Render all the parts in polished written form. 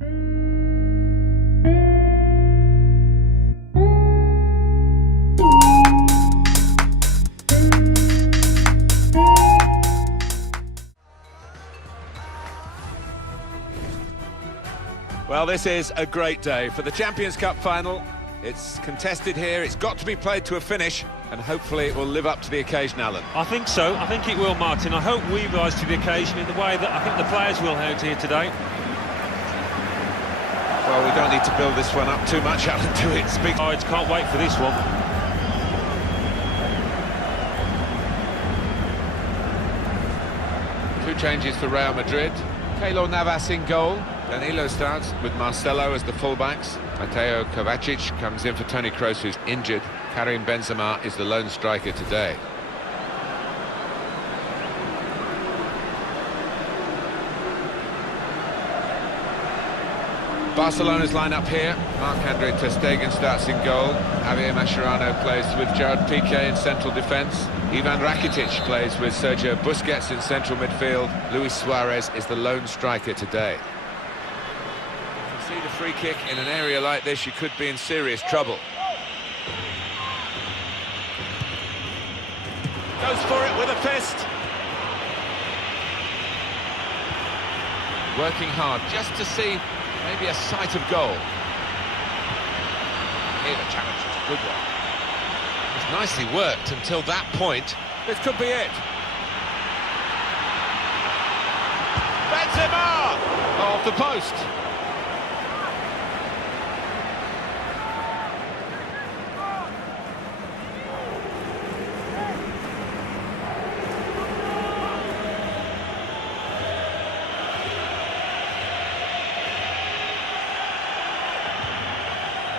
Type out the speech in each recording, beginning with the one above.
Well, this is a great day for the Champions Cup final. It's contested here, it's got to be played to a finish, and hopefully it will live up to the occasion, Alan. I think so, I think it will, Martin. I hope we rise to the occasion in the way that I think the players will out here today. Well, we don't need to build this one up too much, Alan, do it? I can't wait for this one. Two changes for Real Madrid. Keylor Navas in goal. Danilo starts with Marcelo as the fullbacks. Mateo Kovacic comes in for Toni Kroos, who's injured. Karim Benzema is the lone striker today. Barcelona's line-up here. Marc-Andre ter Stegen starts in goal. Javier Mascherano plays with Gerard Piqué in central defence. Ivan Rakitic plays with Sergio Busquets in central midfield. Luis Suarez is the lone striker today. See the free kick in an area like this, you could be in serious trouble. Goes for it with a fist. Working hard just to see maybe a sight of goal. Here the challenge is a good one. It's nicely worked until that point. This could be it. Benzema! Off the post.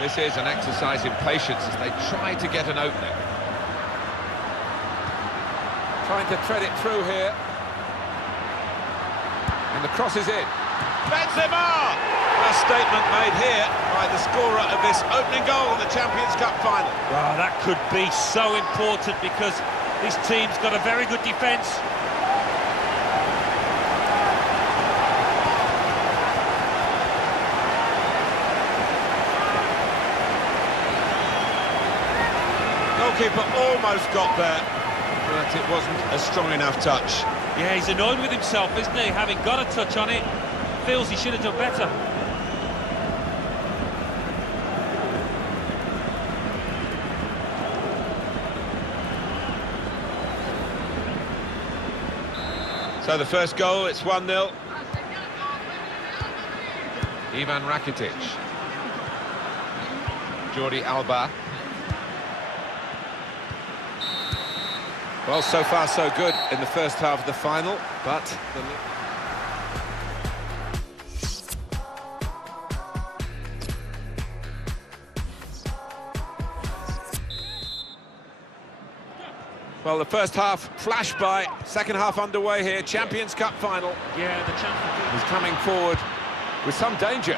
This is an exercise in patience as they try to get an opening. Trying to thread it through here. And the cross is in. Benzema! A statement made here by the scorer of this opening goal in the Champions Cup final. Well, that could be so important because this team's got a very good defence. Goalkeeper almost got there, but it wasn't a strong enough touch. Yeah, he's annoyed with himself, isn't he? Having got a touch on it, feels he should have done better. So the first goal, it's 1-0. Ivan Rakitic. Jordi Alba. Well, so far so good in the first half of the final, but well, the first half flashed by, second half underway here, Champions Cup final. Yeah, the champion is coming forward with some danger.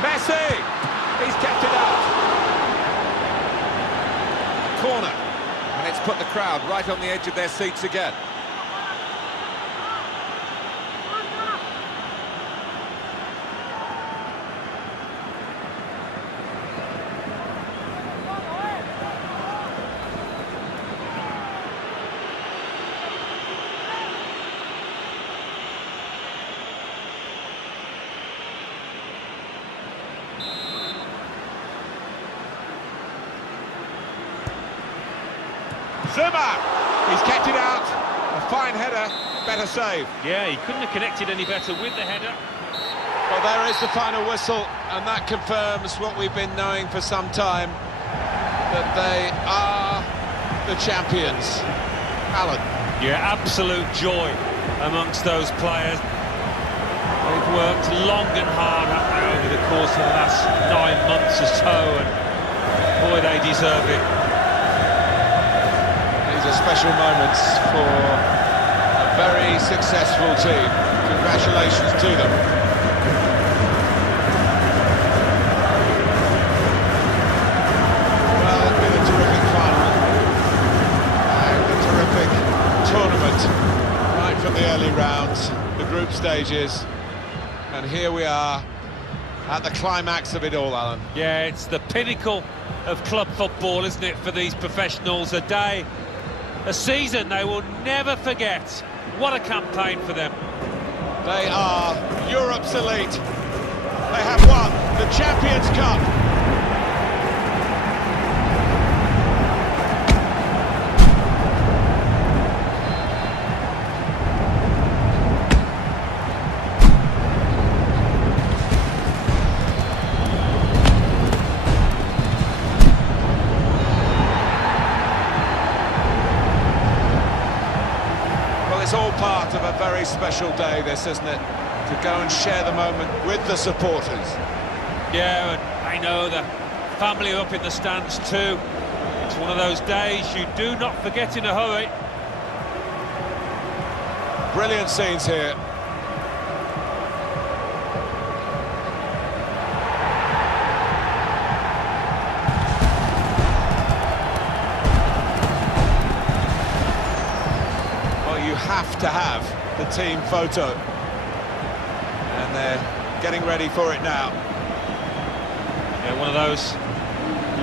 Messi! He's kept it out. Corner. And it's put the crowd right on the edge of their seats again. Zuma! He's kept it out. A fine header, better save. Yeah, he couldn't have connected any better with the header. Well, there is the final whistle, and that confirms what we've been knowing for some time, that they are the champions. Alan. Yeah, absolute joy amongst those players. They've worked long and hard over the course of the last 9 months or so, and boy, they deserve it. Special moments for a very successful team. Congratulations to them. Well, it's been a terrific final and a terrific tournament right won the early rounds, the group stages, and here we are at the climax of it all, Alan. Yeah, it's the pinnacle of club football, isn't it, for these professionals? A day, a season they will never forget. What a campaign for them. They are Europe's elite. They have won the Champions Cup. It's all part of a very special day, this, isn't it? To go and share the moment with the supporters. Yeah, and I know the family are up in the stands too. It's one of those days you do not forget in a hurry. Brilliant scenes here. You have to have the team photo, and they're getting ready for it now. Yeah, one of those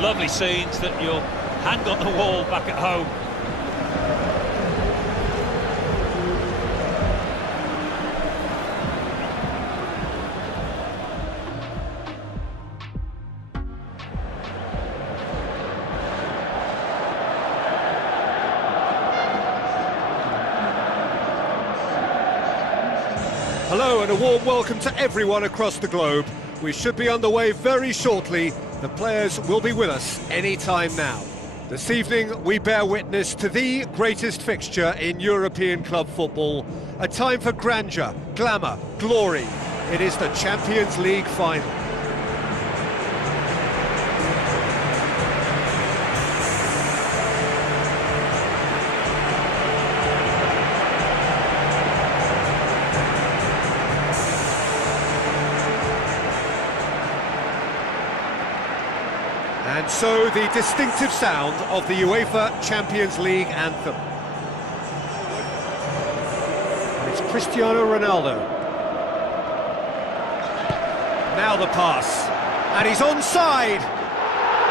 lovely scenes that you'll hang on the wall back at home. Hello and a warm welcome to everyone across the globe. We should be underway very shortly. The players will be with us any time now. This evening we bear witness to the greatest fixture in European club football. A time for grandeur, glamour, glory. It is the Champions League final. And so the distinctive sound of the UEFA Champions League anthem. And it's Cristiano Ronaldo. Now the pass, and he's onside.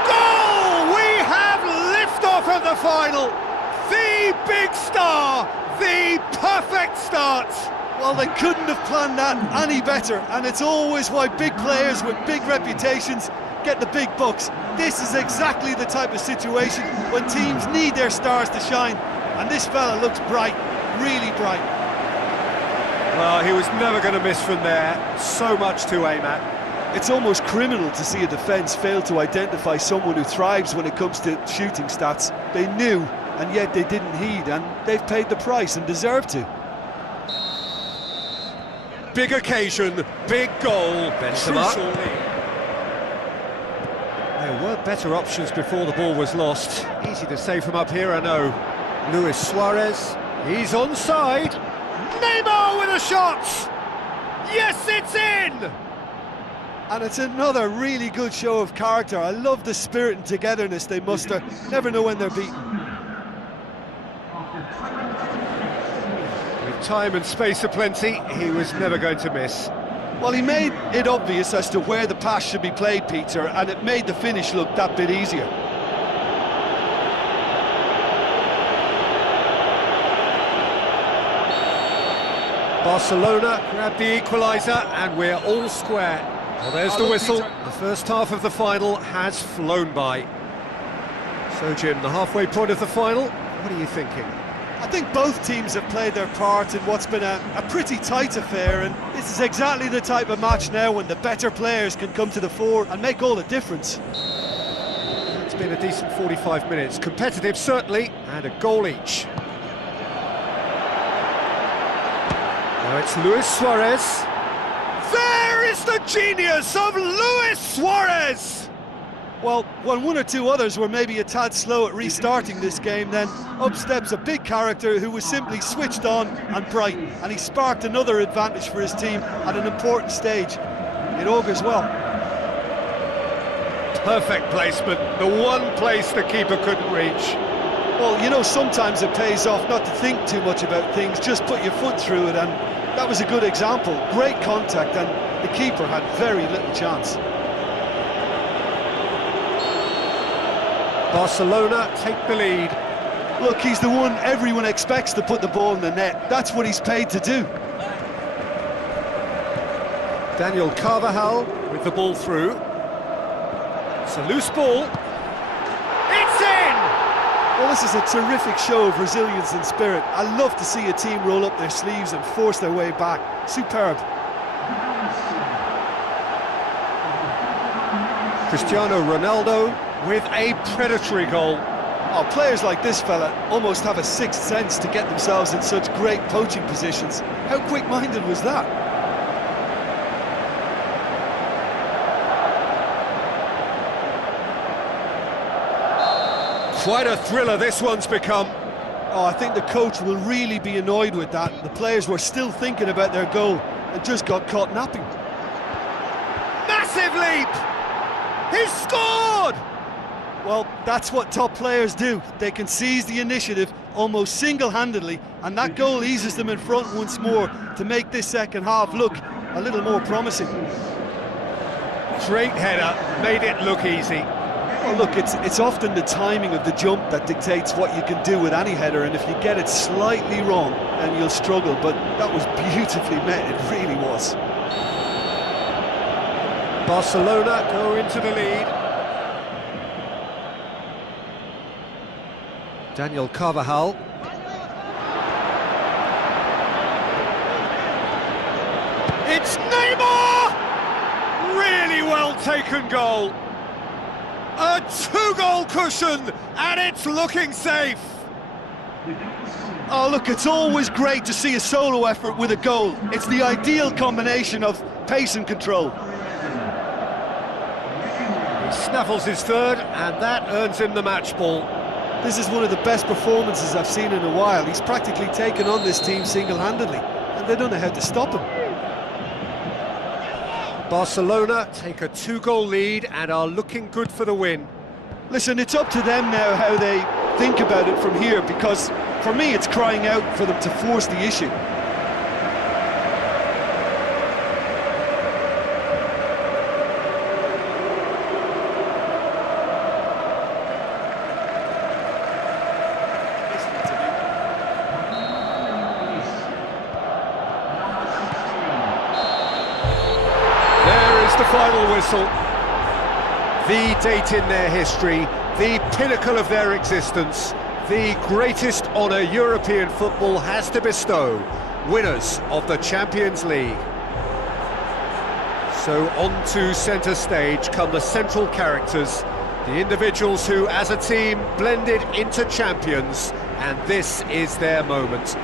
Goal! We have liftoff at the final. The big star, the perfect start. Well, they couldn't have planned that any better, and it's always why big players with big reputations get the big bucks. This is exactly the type of situation when teams need their stars to shine, and this fella looks bright, really bright. Well, he was never going to miss from there. So much to aim at. It's almost criminal to see a defence fail to identify someone who thrives when it comes to shooting stats. They knew, and yet they didn't heed, and they've paid the price and deserve to. Big occasion, big goal, Benzema. There were better options before the ball was lost. Easy to say from up here, I know. Luis Suarez, he's onside. Neymar with a shot! Yes, it's in! And it's another really good show of character. I love the spirit and togetherness they muster. Never know when they're beaten. With time and space aplenty, he was never going to miss. Well, he made it obvious as to where the pass should be played, Peter, and it made the finish look that bit easier. Barcelona grabbed the equaliser, and we're all square. Well, there's the whistle. The first half of the final has flown by. So, Jim, the halfway point of the final, what are you thinking? I think both teams have played their part in what's been a pretty tight affair, and this is exactly the type of match now when the better players can come to the fore and make all the difference. It's been a decent 45 minutes, competitive certainly, and a goal each. Now it's Luis Suarez. There is the genius of Luis Suarez! Well, when one or two others were maybe a tad slow at restarting this game, then up steps a big character who was simply switched on and bright, and he sparked another advantage for his team at an important stage. It augurs well. Perfect placement, the one place the keeper couldn't reach. Well, you know, sometimes it pays off not to think too much about things, just put your foot through it, and that was a good example. Great contact, and the keeper had very little chance. Barcelona take the lead. Look, he's the one everyone expects to put the ball in the net. That's what he's paid to do. Daniel Carvajal with the ball through. It's a loose ball. It's in! Well, this is a terrific show of resilience and spirit. I love to see a team roll up their sleeves and force their way back. Superb. Cristiano Ronaldo with a predatory goal. Oh, players like this fella almost have a sixth sense to get themselves in such great poaching positions. How quick-minded was that? Quite a thriller this one's become. Oh, I think the coach will really be annoyed with that. The players were still thinking about their goal and just got caught napping. Massive leap! He's scored! Well, that's what top players do. They can seize the initiative almost single-handedly, and that goal eases them in front once more to make this second half look a little more promising. Great header, made it look easy. Well, look, it's often the timing of the jump that dictates what you can do with any header, and if you get it slightly wrong, then you'll struggle, but that was beautifully met, it really was. Barcelona go into the lead. Daniel Carvajal. It's Neymar! Really well taken goal. A two-goal cushion, and it's looking safe. Oh, look, it's always great to see a solo effort with a goal. It's the ideal combination of pace and control. He snaffles his third, and that earns him the match ball. This is one of the best performances I've seen in a while. He's practically taken on this team single-handedly, and they don't know how to stop him. Barcelona take a two-goal lead and are looking good for the win. Listen, it's up to them now how they think about it from here, because for me it's crying out for them to force the issue. The final whistle, the date in their history, the pinnacle of their existence, the greatest honour European football has to bestow, winners of the Champions League. So on to centre stage come the central characters, the individuals who as a team blended into champions, and this is their moment.